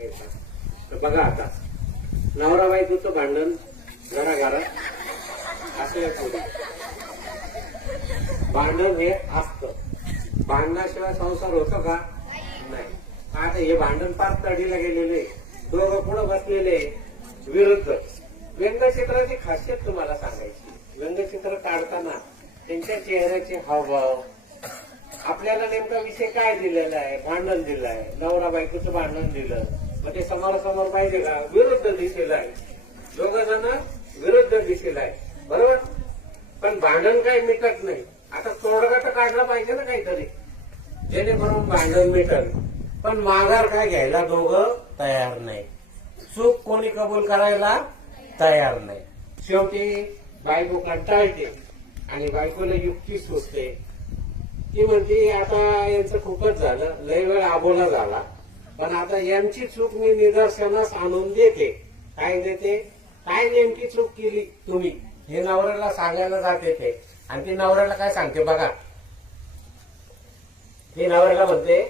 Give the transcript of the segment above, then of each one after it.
तर बघा आता नवरा बायकोचं भांडण जरा घरात असं थोडी भांडण हे असतं. भांडणाशिवाय संसार होतो का? नाही. आता हे भांडण पार तडीला गेलेले, दोघं पुढे बसलेले विरुद्ध. व्यंगचित्राची खासियत तुम्हाला सांगायची. व्यंगचित्र काढताना त्यांच्या चेहऱ्याचे हावभाव, आपल्याला नेमका विषय काय दिलेला आहे, भांडण दिलं आहे, नवरा बायकोचं भांडण दिलं, मग ते समोरासमोर पाहिजे का? विरुद्ध दिशेला आहे, दोघ जण विरुद्ध दिशेला आहे, बरोबर. पण भांडण काही मिटत नाही. आता तोडगा तर काढला पाहिजे ना काहीतरी, जेणेकरून भांडण मिटल. पण माघार काय घ्यायला दोघं तयार नाही. चूक कोणी कबूल करायला तयार नाही. शेवटी बायको कंटाळते आणि बायकोला युक्ती सुचते. ती म्हणते आता यांचं खूपच झालं, लय वेळ आबोला झाला, पण आता यांची चूक मी निदर्शनास आणून देते. काय देते? काय नेमकी चूक केली तुम्ही हे नवऱ्याला सांगायला जाते ते. आणि ती नवऱ्याला काय सांगते बघा. ती नवऱ्याला म्हणते,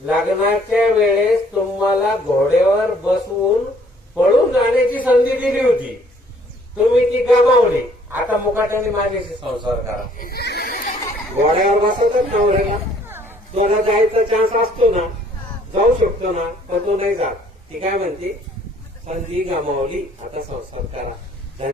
लग्नाच्या वेळेस तुम्हाला घोड्यावर बसवून पळून जाण्याची संधी दिली होती, तुम्ही ती गमावली. आता मुकाट्याने माझ्याशी संसार करा. घोड्यावर बसवतात नवऱ्याला, तुला जायचा चान्स असतो ना, जाऊ शकतो ना, पण तो नाही जात. ती काय म्हणते, संधी गमावली, आता संसार करा.